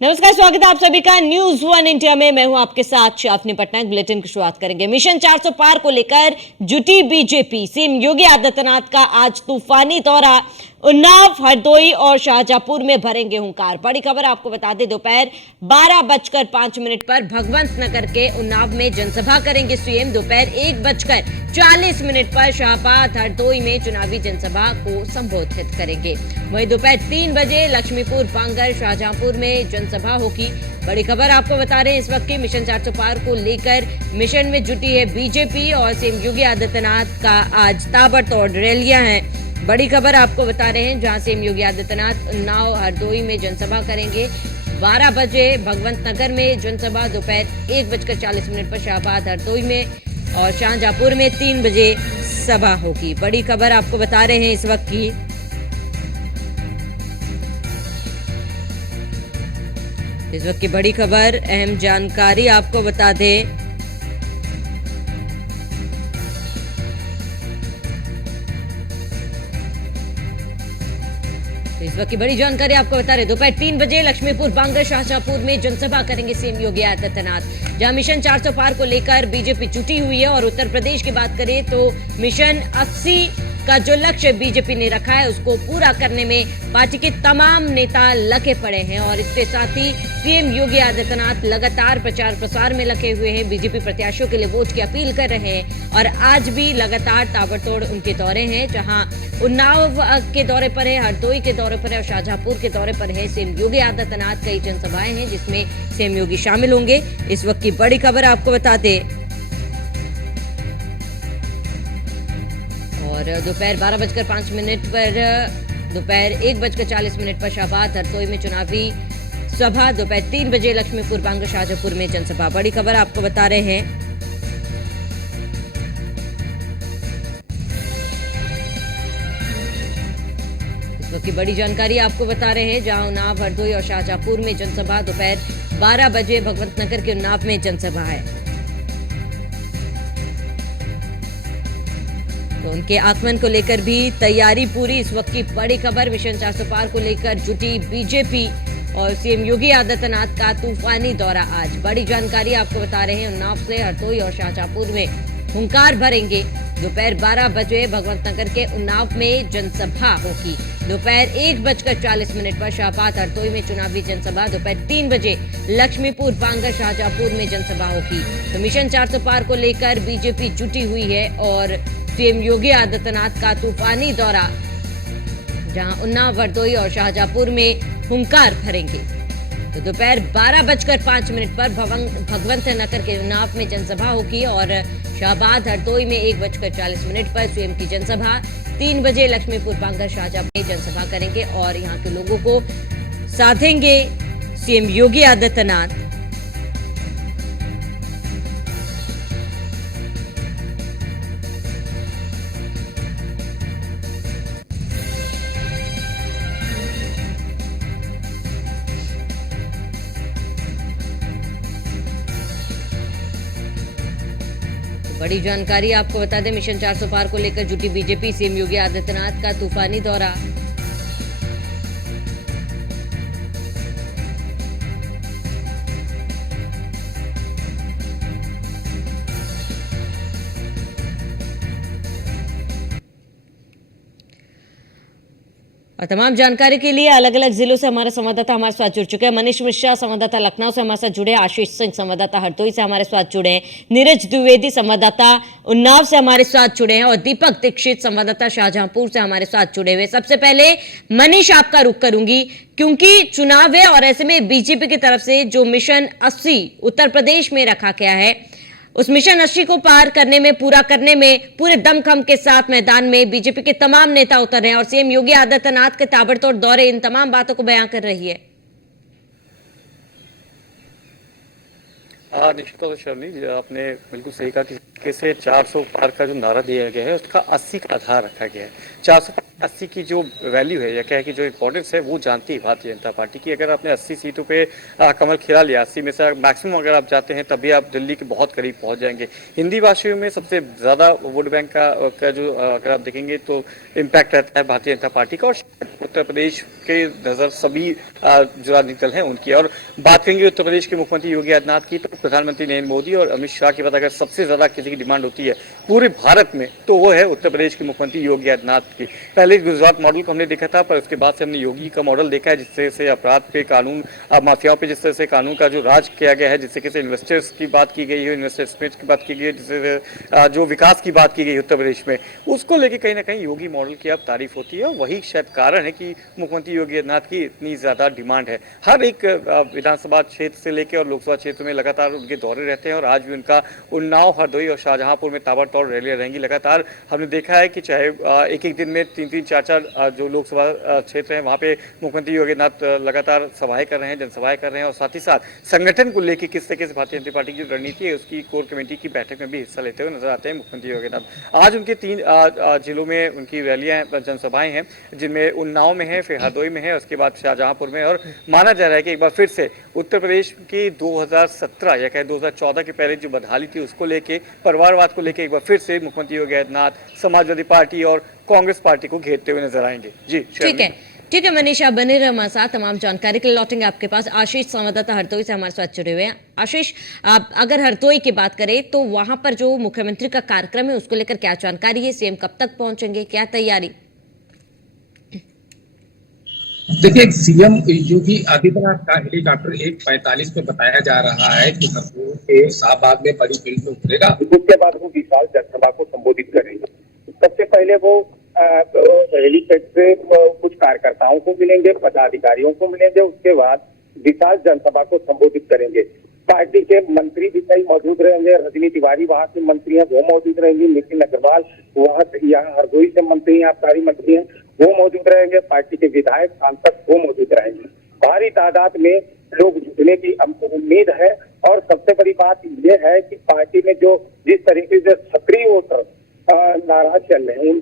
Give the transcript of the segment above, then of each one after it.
नमस्कार, स्वागत है आप सभी का न्यूज वन इंडिया में। मैं हूं आपके साथ शाफनी पटनायक। बुलेटिन की शुरुआत करेंगे। मिशन 400 पार को लेकर जुटी बीजेपी। सीएम योगी आदित्यनाथ का आज तूफानी दौरा। उन्नाव, हरदोई और शाहजहांपुर में भरेंगे हुंकार। बड़ी खबर आपको बता दें, दोपहर 12:05 पर भगवंत नगर के उन्नाव में जनसभा करेंगे सीएम। दोपहर 1:40 पर शाहबाद, हरदोई में चुनावी जनसभा को संबोधित करेंगे। वहीं दोपहर 3 बजे लक्ष्मीपुर, बांगर, शाहजहांपुर में जनसभा होगी। बड़ी खबर आपको बता रहे हैं इस वक्त की। मिशन 400 पार को लेकर मिशन में जुटी है बीजेपी और सीएम योगी आदित्यनाथ का आज ताबड़तोड़ रैलियां हैं। बड़ी खबर आपको बता रहे हैं, जहां सीएम योगी आदित्यनाथ उन्नाव, हरदोई में जनसभा करेंगे। 12 बजे भगवंत नगर में जनसभा, दोपहर 1:40 पर शाहबाद, हरदोई में और शाहजहांपुर में 3 बजे सभा होगी। बड़ी खबर आपको बता रहे हैं इस वक्त की। इस वक्त की बड़ी खबर, अहम जानकारी आपको बता दें। इस वक्त की बड़ी जानकारी आपको बता रहे, दोपहर 3 बजे लक्ष्मीपुर, बांगर, शाहजहांपुर में जनसभा करेंगे सीएम योगी आदित्यनाथ। जहां मिशन 400 पार को लेकर बीजेपी जुटी हुई है। और उत्तर प्रदेश की बात करें तो मिशन 80 का जो लक्ष्य बीजेपी ने रखा है उसको पूरा करने में पार्टी के तमाम नेता लगे पड़े हैं। और इसके साथ ही सीएम योगी आदित्यनाथ लगातार प्रचार प्रसार में लगे हुए हैं। बीजेपी प्रत्याशियों के लिए वोट की अपील कर रहे हैं और आज भी लगातार ताबड़तोड़ उनके दौरे हैं। जहां उन्नाव के दौरे पर है, हरदोई के दौरे पर है और शाहजहांपुर के दौरे पर है सीएम योगी आदित्यनाथ। कई जनसभाएं हैं जिसमें सीएम योगी शामिल होंगे। इस वक्त की बड़ी खबर आपको बता दें। और दोपहर 12:05 पर, दोपहर 1:40 पर शाहबाद, हरदोई में चुनावी सभा। दोपहर 3 बजे लक्ष्मीपुर, बांगर, शाहजहांपुर में जनसभा। बड़ी खबर आपको बता रहे हैं। इस वक्त की बड़ी जानकारी आपको बता रहे हैं, जहां उन्नाव, हरदोई और शाहजहांपुर में जनसभा। दोपहर 12 बजे भगवंत नगर के उन्नाव में जनसभा है। तो उनके आगमन को लेकर भी तैयारी पूरी। इस वक्त की बड़ी खबर, मिशन 400 पार को लेकर जुटी बीजेपी और सीएम योगी आदित्यनाथ का तूफानी दौरा आज। बड़ी जानकारी आपको बता रहे हैं, उन्नाव से हरदोई और शाहजहांपुर में हुंकार भरेंगे। दोपहर 12 बजे भगवंत नगर के उन्नाव में जनसभा होगी। दोपहर 1:40 पर शाहबाद, हरदोई में चुनावी जनसभा। दोपहर 3 बजे लक्ष्मीपुर, बांगर, शाहजहांपुर में जनसभा होगी। तो मिशन 400 पार को लेकर बीजेपी जुटी हुई है और सीएम योगी आदित्यनाथ का तूफानी दौरा, जहां उन्नाव, हरदोई और शाहजहांपुर में हुंकार भरेंगे। तो दोपहर 12:05 पर भगवंत नगर के उन्नाव में जनसभा होगी और शाहबाद, हरदोई में 1:40 पर सीएम की जनसभा। 3 बजे लक्ष्मीपुर, बांगर, शाहजहांपुर में जनसभा करेंगे और यहां के लोगों को साधेंगे सीएम योगी आदित्यनाथ। बड़ी जानकारी आपको बता दें, मिशन 400 पार को लेकर जुटी बीजेपी। सीएम योगी आदित्यनाथ का तूफानी दौरा। और तमाम जानकारी के लिए अलग अलग जिलों से हमारे संवाददाता हमारे साथ जुड़ चुके हैं। मनीष मिश्रा संवाददाता लखनऊ से हमारे साथ जुड़े हैं, आशीष सिंह संवाददाता हरदोई से हमारे साथ जुड़े हैं, नीरज द्विवेदी संवाददाता उन्नाव से हमारे साथ जुड़े हैं और दीपक दीक्षित संवाददाता शाहजहांपुर से हमारे साथ जुड़े हुए। सबसे पहले मनीष, आपका रुख करूंगी क्योंकि चुनाव है और ऐसे में बीजेपी की तरफ से जो मिशन 80 उत्तर प्रदेश में रखा गया है, उस मिशन 80 को पार करने में, पूरा करने में पूरे दमखम के साथ मैदान में बीजेपी के तमाम नेता उतर रहे हैं और सीएम योगी आदित्यनाथ के ताबड़तोड़ दौरे इन तमाम बातों को बयां कर रही है। निश्चित तौर से शर्मी, आपने बिल्कुल सही कहा कि कैसे 400 पार का जो नारा दिया गया है उसका 80 का आधार रखा गया है। 400 80 की जो वैल्यू है या क्या है कि जो इम्पोर्टेंस है वो जानती है भारतीय जनता पार्टी की। अगर आपने 80 सीटों पे कमल खिला लिया, 80 में से मैक्सिमम अगर आप जाते हैं तभी आप दिल्ली के बहुत करीब पहुंच जाएंगे। हिंदी भाषियों में सबसे ज़्यादा वोट बैंक का जो अगर आप देखेंगे तो इम्पैक्ट रहता है भारतीय जनता पार्टी का। और उत्तर प्रदेश के नज़र सभी जो राजनीतिक दल हैं उनकी। और बात करेंगे उत्तर प्रदेश के मुख्यमंत्री योगी आदित्यनाथ की, तो प्रधानमंत्री नरेंद्र मोदी और अमित शाह के बाद अगर सबसे ज़्यादा किसी की डिमांड होती है पूरे भारत में तो वो है उत्तर प्रदेश के मुख्यमंत्री योगी आदित्यनाथ की। पहले गुजरात मॉडल को हमने देखा था, पर उसके बाद से हमने योगी का मॉडल देखा है, जिस तरह से अपराध पे कानून, माफियाओं पे जिस तरह से कानून का जो राज किया गया है, जिस तरीके से इन्वेस्टर्स की बात की गई है, इन्वेस्टर स्पेस की बात की गई है, जिससे जो विकास की बात की गई उत्तर प्रदेश में, उसको लेके कहीं ना कहीं योगी मॉडल की अब तारीफ होती है। और वही शायद कारण है कि मुख्यमंत्री योगी आदित्यनाथ की इतनी ज्यादा डिमांड है। हर एक विधानसभा क्षेत्र से लेकर और लोकसभा क्षेत्र में लगातार उनके दौरे रहते हैं। और आज भी उनका उन्नाव, हरदोई और शाहजहांपुर में ताबड़तोड़ रैलियां रहेंगी लगातार। हमने देखा है कि चाहे एक एक दिन में 3-3, 4-4 जो लोकसभा क्षेत्र हैं वहाँ पे मुख्यमंत्री योगी आदित्यनाथ लगातार सभाएं कर रहे हैं, जनसभाएं कर रहे हैं। और साथ ही साथ संगठन को लेकर किस तरीके से भारतीय जनता पार्टी की जो रणनीति है उसकी कोर कमेटी की बैठक में भी हिस्सा लेते हुए नजर आते हैं मुख्यमंत्री योगी आदित्यनाथ। आज उनके 3 जिलों में उनकी रैलियां, जनसभाएं हैं, जिनमें उन्नाव में है, फिर हरदोई में है, उसके बाद शाहजहांपुर में। और माना जा रहा है कि एक बार फिर से उत्तर प्रदेश की 2017 या कहे 2014 के पहले जो बदहाली थी उसको लेके, परिवारवाद को लेके एक बार फिर से मुख्यमंत्री योगी आदित्यनाथ समाजवादी पार्टी और कांग्रेस पार्टी को घेरते हुए नजर आएंगे। जी ठीक है मनीषा, बने रहे हमारे साथ। तमाम जानकारी के लिए लौटेंगे आपके पास। आशीष संवाददाता हरदोई से हमारे साथ जुड़े हुए हैं। आशीष, आप अगर हरदोई की बात करें तो वहां पर जो मुख्यमंत्री का कार्यक्रम है उसको लेकर क्या जानकारी है? सीएम कब तक पहुंचेंगे, क्या तैयारी? देखिए, सीएम योगी आदित्यनाथ का हेलीकॉप्टर 1:45 पे बताया जा रहा है कि हरदोई के शाहबाद में बड़ी फील्ड में उतरेगा। उसके बाद वो विशाल जनसभा को संबोधित करेंगे। सबसे पहले वो हेलीपैड से कुछ कार्यकर्ताओं को मिलेंगे, पदाधिकारियों को मिलेंगे, उसके बाद विशाल जनसभा को संबोधित करेंगे। पार्टी के मंत्री भी कई मौजूद रहेंगे। रजनी तिवारी वहां से मंत्री हैं, वो मौजूद रहेंगी। नितिन अग्रवाल वहां से, यहाँ हरदोई से मंत्री हैं, आबकारी मंत्री हैं, वो मौजूद रहेंगे। पार्टी के विधायक, सांसद वो मौजूद रहेंगे। भारी तादाद में लोग जुटने की उम्मीद है। और सबसे बड़ी बात यह है कि पार्टी में जो जिस तरीके से सक्रिय वोटर नाराज चल रहे हैं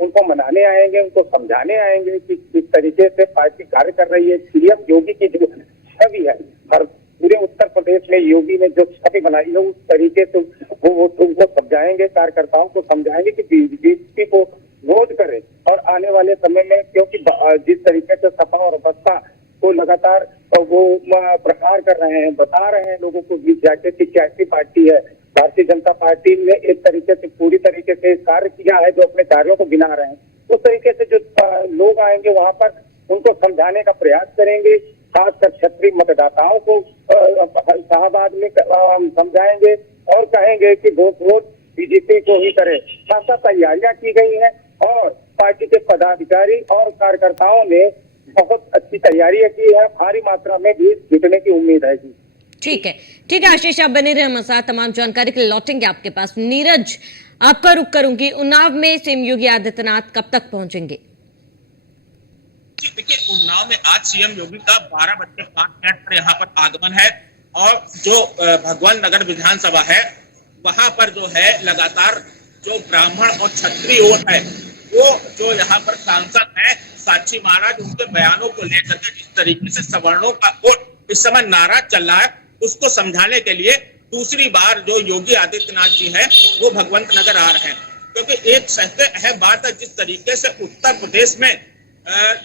उनको मनाने आएंगे, उनको समझाने आएंगे कि किस तरीके से पार्टी कार्य कर रही है। सीएम योगी की जो छवि है, हर पूरे उत्तर प्रदेश में योगी ने जो छवि बनाई है उस तरीके से वो उनको समझाएंगे, कार्यकर्ताओं को समझाएंगे कि बीजेपी को वोट करें। और आने वाले समय में, क्योंकि जिस तरीके से सपा और बसपा को लगातार वो प्रहार कर रहे हैं, बता रहे हैं लोगों को बीच जाके कि कैसी पार्टी है। भारतीय जनता पार्टी ने एक तरीके से पूरी तरीके से कार्य किया है, जो अपने कार्यों को गिना रहे हैं। उस तरीके से जो लोग आएंगे वहां पर उनको समझाने का प्रयास करेंगे। खासकर क्षत्रिय मतदाताओं को शाहबाद में समझाएंगे और कहेंगे कि वोट बीजेपी को ही करें। साथ तैयारियां की गई हैं और पार्टी के पदाधिकारी और कार्यकर्ताओं ने बहुत अच्छी तैयारियां की है। भारी मात्रा में भी जुटने की उम्मीद है जी। ठीक है आशीष, आप बने रहे हमारे साथ। तमाम जानकारी के लिए लौटेंगे आपके पास। नीरज, आपका रुख करूंगी। उन्नाव में सीएम योगी आदित्यनाथ कब तक पहुंचेंगे? देखिए, उन्नाव में आज सीएम योगी का 12:05 पर यहाँ पर आगमन है। और जो भगवान नगर विधानसभा है वहां पर जो है लगातार जो ब्राह्मण और क्षत्रिय वोट है, वो जो यहाँ पर सांसद है साक्षी महाराज, उनके बयानों को लेकर के जिस तरीके से सवर्णों का वोट इस समय नाराज चल रहा है, उसको समझाने के लिए दूसरी बार जो योगी आदित्यनाथ जी है वो भगवंत नगर आ रहे हैं। क्योंकि एक सबसे अहम बात है, जिस तरीके से उत्तर प्रदेश में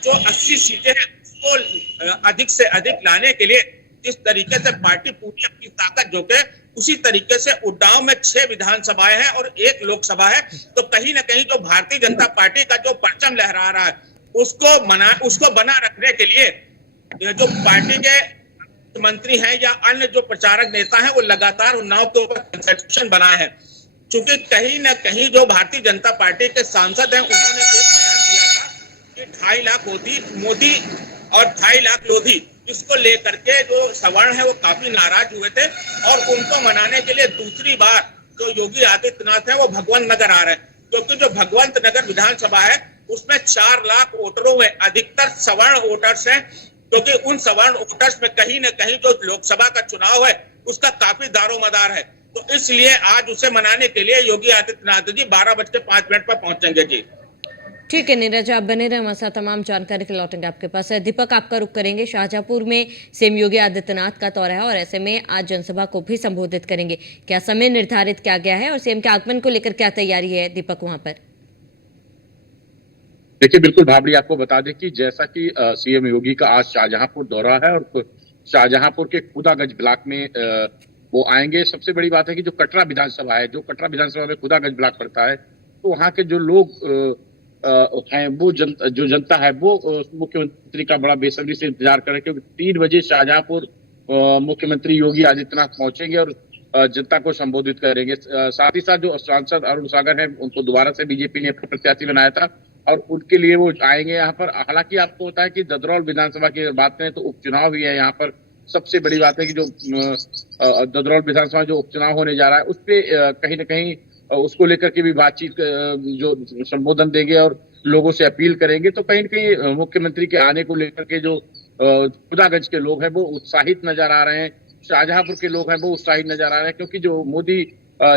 जो 80 सीटें हैं उसको अधिक से अधिक लाने के लिए जिस तरीके से पार्टी पूरी अपनी ताकत झोंके, उसी तरीके से उन्नाव में 6 विधानसभाएं हैं और 1 लोकसभा है। तो कहीं ना कहीं जो भारतीय जनता पार्टी का जो परचम लहरा रहा है उसको बना रखने के लिए जो पार्टी के मंत्री हैं या अन्य जो प्रचारक नेता हैं वो लगातार उन्नाव के ऊपर कंसंट्रेशन बनाए हैं। चूंकि कहीं ना कहीं जो भारतीय जनता पार्टी के सांसद हैं उन्होंने एक बयान दिया था कि 2.5 लाख मोदी और 2.5 लाख लोधी, इसको लेकर के जो सवर्ण है वो काफी नाराज हुए थे। और उनको मनाने के लिए दूसरी बार जो योगी आदित्यनाथ है वो भगवंत नगर आ रहे हैं। क्योंकि जो भगवंत नगर विधानसभा है उसमें 4 लाख वोटरों में अधिकतर सवर्ण वोटर्स हैं। क्योंकि उन सवर्ण वोटर्स में कहीं न कहीं जो लोकसभा का चुनाव है उसका काफी दारोमदार है। तो इसलिए आज उसे मनाने के लिए योगी आदित्यनाथ जी 12:05 पर पहुंचेंगे जी। ठीक है नीरज, आप बने रहे हमारे साथ, तमाम जानकारी के लौटेंगे आपके पास। दीपक, आपका रुख करेंगे शाहजहांपुर में सीएम योगी आदित्यनाथ का दौरा है और ऐसे में आज जनसभा को भी संबोधित करेंगे। क्या समय निर्धारित किया गया है और सीएम के आगमन को लेकर क्या तैयारी है दीपक वहां पर? देखिए, बिल्कुल भाबड़ी, आपको बता दें कि जैसा कि सीएम योगी का आज शाहजहांपुर दौरा है और शाहजहांपुर के खुदागंज ब्लॉक में वो आएंगे। सबसे बड़ी बात है कि जो कटरा विधानसभा है, जो कटरा विधानसभा में खुदागंज ब्लॉक पड़ता है, तो वहाँ के जो लोग हैं, वो जो जनता है, वो मुख्यमंत्री का बड़ा बेसब्री से इंतजार कर रहे हैं, क्योंकि 3 बजे शाहजहांपुर मुख्यमंत्री योगी आदित्यनाथ पहुंचेंगे और जनता को संबोधित करेंगे। साथ ही साथ जो सांसद अरुण सागर हैं, उनको दोबारा से बीजेपी ने अपना प्रत्याशी बनाया था और उनके लिए वो आएंगे यहाँ पर। हालांकि आपको पता है कि ददरौल विधानसभा की अगर बात करें तो उपचुनाव भी है यहाँ पर। सबसे बड़ी बात है कि जो ददरौल विधानसभा जो उपचुनाव होने जा रहा है, उस पे कहीं ना कहीं उसको लेकर के भी बातचीत जो संबोधन देंगे और लोगों से अपील करेंगे। तो कहीं ना कहीं मुख्यमंत्री के आने को लेकर के जो खुदागंज के लोग हैं वो उत्साहित नजर आ रहे हैं, शाहजहांपुर के लोग हैं वो उत्साहित नजर आ रहे हैं, क्योंकि जो मोदी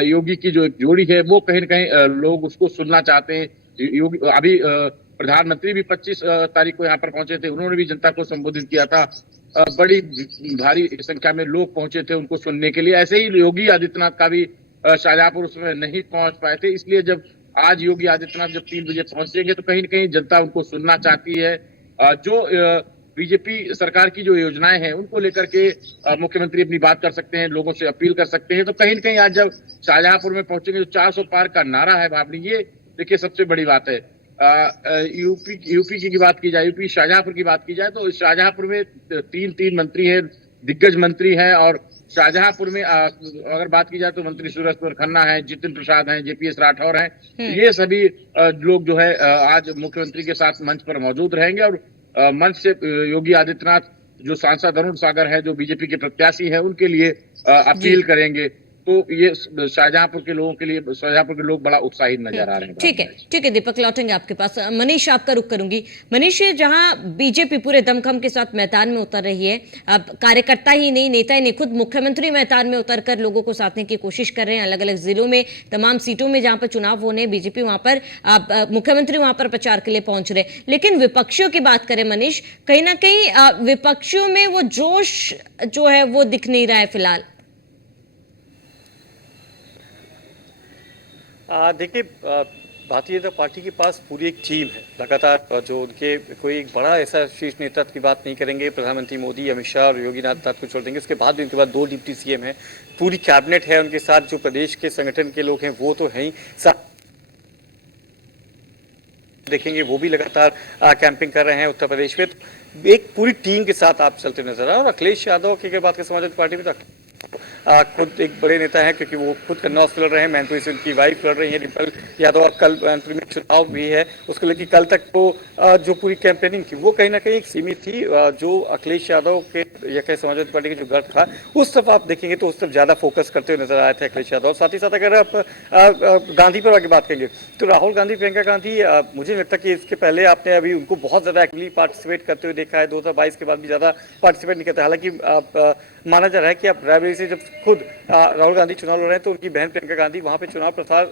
योगी की जो एक जोड़ी है वो कहीं ना कहीं लोग उसको सुनना चाहते हैं। योगी अभी प्रधानमंत्री भी 25 तारीख को यहाँ पर पहुंचे थे, उन्होंने भी जनता को संबोधित किया था। बड़ी भारी संख्या में लोग पहुंचे थे उनको सुनने के लिए। ऐसे ही योगी आदित्यनाथ का भी शाहजहांपुर उसमें नहीं पहुंच पाए थे, इसलिए जब आज योगी आदित्यनाथ जब 3 बजे पहुंचेंगे तो कहीं ना कहीं जनता उनको सुनना चाहती है। जो बीजेपी सरकार की जो योजनाएं हैं उनको लेकर के मुख्यमंत्री अपनी बात कर सकते हैं, लोगों से अपील कर सकते हैं। तो कहीं ना कहीं आज जब शाहजहांपुर में पहुंचेंगे तो 400 पार का नारा है भावनी, ये देखिए सबसे बड़ी बात है। यूपी की बात की जाए, यूपी शाहजहांपुर की बात की जाए तो शाहजहांपुर में 3 मंत्री हैं, दिग्गज मंत्री हैं। और शाहजहांपुर में अगर बात की जाए तो मंत्री सूरज खन्ना है, जितिन प्रसाद हैं, जेपीएस राठौर हैं, ये सभी लोग जो है आज मुख्यमंत्री के साथ मंच पर मौजूद रहेंगे। और मंच से योगी आदित्यनाथ जो सांसद अरुण सागर है, जो बीजेपी के प्रत्याशी है, उनके लिए अपील करेंगे। तो ये शाहजहांपुर के लोगों के लिए, शाहजहांपुर के लोग बड़ा उत्साहित नजर आ रहे हैं। ठीक है दीपक, लौटेंगे आपके पास। मनीष, आपका रुख करूंगी। मनीष, जहां बीजेपी पूरे दमखम के साथ मैदान में उतर रही है, अब कार्यकर्ता ही नहीं, नेता ही नहीं, खुद मुख्यमंत्री मैदान में उतरकर लोगों को साधने की कोशिश कर रहे हैं। अलग अलग जिलों में, तमाम सीटों में जहां पर चुनाव होने, बीजेपी वहां पर, मुख्यमंत्री वहां पर प्रचार के लिए पहुंच रहे। लेकिन विपक्षियों की बात करें मनीष, कहीं ना कहीं विपक्षियों में वो जोश जो है वो दिख नहीं रहा है फिलहाल। देखिए, भारतीय जनता पार्टी के पास पूरी एक टीम है। लगातार जो उनके कोई एक बड़ा ऐसा शीर्ष नेतृत्व की बात नहीं करेंगे, प्रधानमंत्री मोदी, अमित शाह और योगी आदित्यनाथ को छोड़ देंगे। उसके बाद भी उनके बाद 2 डिप्टी सीएम है, पूरी कैबिनेट है उनके साथ। जो प्रदेश के संगठन के लोग हैं वो तो हैं ही, देखेंगे वो भी लगातार कैंपिंग कर रहे हैं उत्तर प्रदेश में। तो एक पूरी टीम के साथ आप चलते नजर आ रहे हैं। और अखिलेश यादव की अगर बात करें समाजवादी पार्टी में, तो खुद एक बड़े नेता हैं, क्योंकि वो खुद कन्नौज से लड़ रहे हैं, मैनपुरी से उनकी वाइफ लड़ रही है डिम्पल यादव। और कल मैनपुरी में चुनाव भी है, उसको लेकर कल तक तो जो पूरी कैंपेनिंग थी वो कहीं ना कहीं सीमित थी। जो अखिलेश यादव के या कहीं समाजवादी पार्टी के जो गढ़ था, उस तरफ आप देखेंगे तो उस तरफ ज्यादा फोकस करते हुए नजर आए थे अखिलेश यादव। साथ ही साथ अगर आप गांधी पर आगे बात करेंगे तो राहुल गांधी, प्रियंका गांधी, मुझे नहीं लगता कि इसके पहले आपने अभी उनको बहुत ज्यादा एक्टिवली पार्टिसिपेट करते हुए देखा है। 2022 के बाद भी ज्यादा पार्टिसिपेट नहीं करते। हालांकि माना जा रहा है कि अब रायबरेली से जब खुद राहुल गांधी चुनाव लड़ रहे हैं तो उनकी बहन प्रियंका गांधी वहां पे चुनाव प्रचार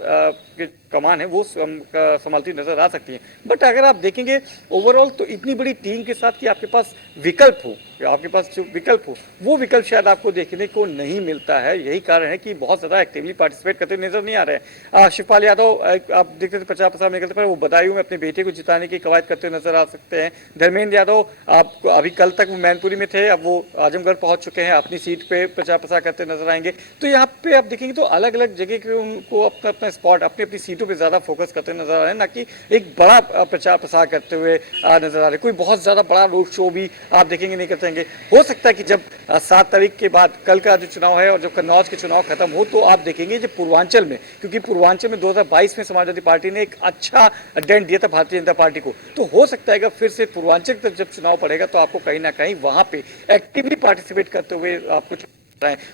के कमान है वो संभालती नजर आ सकती है। बट अगर आप देखेंगे ओवरऑल तो इतनी बड़ी टीम के साथ कि आपके पास विकल्प हो, आपके पास जो विकल्प हो, वो विकल्प शायद आपको देखने को नहीं मिलता है। यही कारण है कि बहुत ज्यादा एक्टिवली पार्टिसिपेट करते नजर नहीं आ रहे हैं। शिवपाल यादव, आप देखते थे प्रचार प्रसार में निकलते पर वो बदायूं में अपने बेटे को जिताने की कवायद करते हुए नजर आ सकते हैं। धर्मेंद्र यादव, आप अभी कल तक वो मैनपुरी में थे, अब वो आजमगढ़ पहुंच चुके हैं, अपनी सीट पे प्रचार प्रसार करते नजर आएंगे। तो यहाँ पे आप देखेंगे तो अलग अलग जगह के उनको अपना अपना स्पॉट, अपनी अपनी सीटों पे ज्यादा फोकस करते नजर आ रहे हैं, ना कि एक बड़ा प्रचार प्रसार करते हुए नजर आ रहे हैं। कोई बहुत ज्यादा बड़ा रोड शो भी आप देखेंगे नहीं करते हैं। हो सकता है कि जब 7 तारीख के बाद कल का जो चुनाव है और जब कन्नौज के चुनाव खत्म हो तो आप देखेंगे जब पूर्वांचल में, क्योंकि पूर्वांचल में 2022 में समाजवादी पार्टी ने एक अच्छा डेंट दिया था भारतीय जनता पार्टी को, तो हो सकता है कि फिर से पूर्वांचल तक जब चुनाव पड़ेगा तो आपको कहीं ना कहीं वहां पे एक्टिवली पार्टिसिपेट करते हुए आपको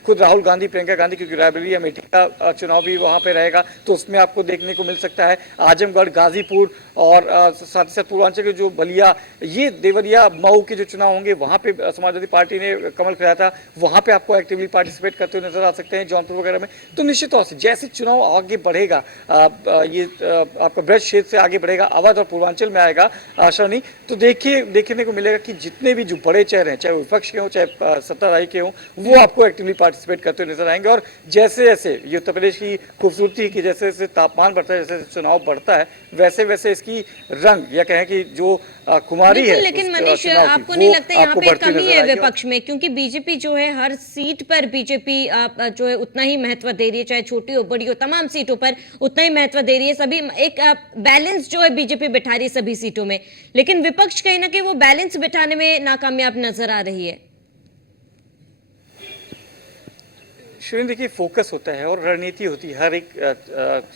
खुद राहुल गांधी, प्रियंका गांधी, क्योंकि रायबरेली अमेठी का चुनाव भी वहां पे रहेगा तो उसमें आपको देखने को मिल सकता है। आजमगढ़, गाजीपुर और साथ ही साथ पूर्वांचल के जो बलिया, ये देवरिया, मऊ के जो चुनाव होंगे वहाँ पे समाजवादी पार्टी ने कमल खिलाया था, वहाँ पे आपको एक्टिवली पार्टिसिपेट करते हुए नजर आ सकते हैं जौनपुर वगैरह में। तो निश्चित तौर से जैसे चुनाव आगे बढ़ेगा, आपका ब्रज क्षेत्र से आगे बढ़ेगा, अवध और पूर्वांचल में आएगा श्रवणी, तो देखने को मिलेगा कि जितने भी जो बड़े चेहरे हैं, चाहे वो विपक्ष के हों चाहे सत्ताधारी के हों, वो आपको एक्टिवली पार्टिसिपेट करते हुए नजर आएंगे। और जैसे जैसे ये उत्तर प्रदेश की खूबसूरती की जैसे जैसे तापमान बढ़ता है, जैसे चुनाव बढ़ता है, वैसे वैसे इसकी रंग या कहें कि जो कुमारी है, लेकिन मनीष, आपको नहीं लगता यहाँ पे कमी है विपक्ष में? क्योंकि बीजेपी जो है हर सीट पर बीजेपी जो है उतना ही महत्व दे रही है, चाहे छोटी हो बड़ी हो, तमाम सीटों पर उतना ही महत्व दे रही है। सभी एक बैलेंस जो है बीजेपी बिठा रही है सभी सीटों में, लेकिन विपक्ष कहीं ना कहीं वो बैलेंस बिठाने में नाकामयाब नजर आ रही है। शिरीन, देखिए, फोकस होता है और रणनीति होती है, हर एक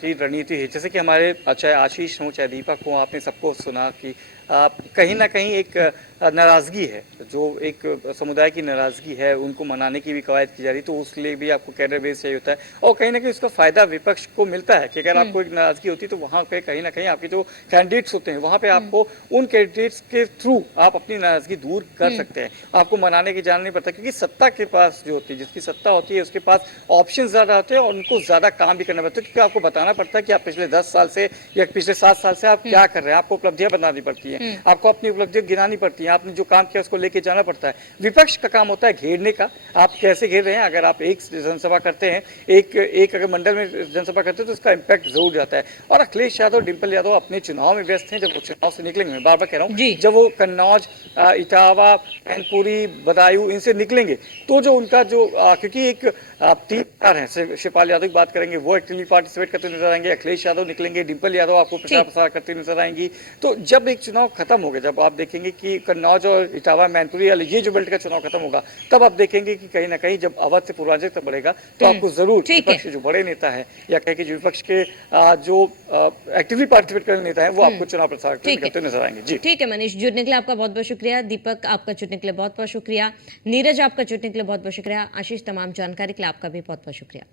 चीज रणनीति है। जैसे कि हमारे चाहे आशीष हो चाहे दीपक हो, आपने सबको सुना कि कहीं ना कहीं एक नाराजगी है, जो एक समुदाय की नाराजगी है, उनको मनाने की भी कवायद की जा रही, तो उसके लिए भी आपको कैडर बेस चाहिए होता है। और कहीं ना कहीं उसका फायदा विपक्ष को मिलता है कि अगर आपको एक नाराजगी होती है तो वहाँ पे कहीं ना कहीं आपके जो कैंडिडेट्स होते हैं, वहाँ पे आपको उन कैंडिडेट्स के थ्रू आप अपनी नाराजगी दूर कर सकते हैं। आपको मनाने की जान नहीं पड़ता, क्योंकि सत्ता के पास जो होती है, जिसकी सत्ता होती है, उसके पास ऑप्शन ज्यादा होते हैं और उनको ज्यादा काम भी करना पड़ता है, क्योंकि आपको बताना पड़ता है कि आप पिछले 10 साल से या पिछले 7 साल से आप क्या कर रहे हैं, आपको उपलब्धियां बतानी पड़ती है, आपको अपनी उपलब्धियां गिनानी पड़ती है, आपने जो काम किया उसको लेके जाना पड़ता है। विपक्ष का काम होता है घेरने का, आप कैसे घेर रहे हैं। अगर आप एक जनसभा करते हैं, एक अगर मंडल में जनसभा करते हैं तो उसका इम्पैक्ट जरूर जाता है। और अखिलेश यादव, डिंपल यादव अपने चुनाव में व्यस्त हैं। जब वो चुनाव से निकलेंगे, मैं बार बार कह रहा हूँ, जब वो कन्नौज, इटावा, मैनपुरी, बदायूं इनसे निकलेंगे तो जो उनका जो क्योंकि एक 3 हैं, शिवपाल यादव की बात करेंगे, वो एक्टिवली पार्टिसिपेट करते नजर आएंगे, अखिलेश यादव निकलेंगे, डिंपल यादव आपको प्रचार प्रसार करते नजर आएंगी। तो जब एक चुनाव खत्म हो गया, जब आप देखेंगे कि कन्नौज और इटावा, मैनपुरी वाले ये जो बेल्ट का चुनाव खत्म होगा, तब आप देखेंगे कि कहीं ना कहीं जब अवध से पूर्वांचल तक बढ़ेगा तो आपको जरूर विपक्ष के जो बड़े नेता है या कहें कि जो विपक्ष के जो एक्टिवली पार्टिसिपेट करने नेता है, वो आपको चुनाव प्रचार करते नजर आएंगे। जी ठीक है मनीष, जुड़ने के लिए आपका बहुत बहुत शुक्रिया। दीपक, आपका जुड़ने के लिए बहुत बहुत शुक्रिया। नीरज, आपका जुड़ने के लिए बहुत बहुत शुक्रिया। आशीष, तमाम जानकारी के लिए आपका भी बहुत बहुत शुक्रिया।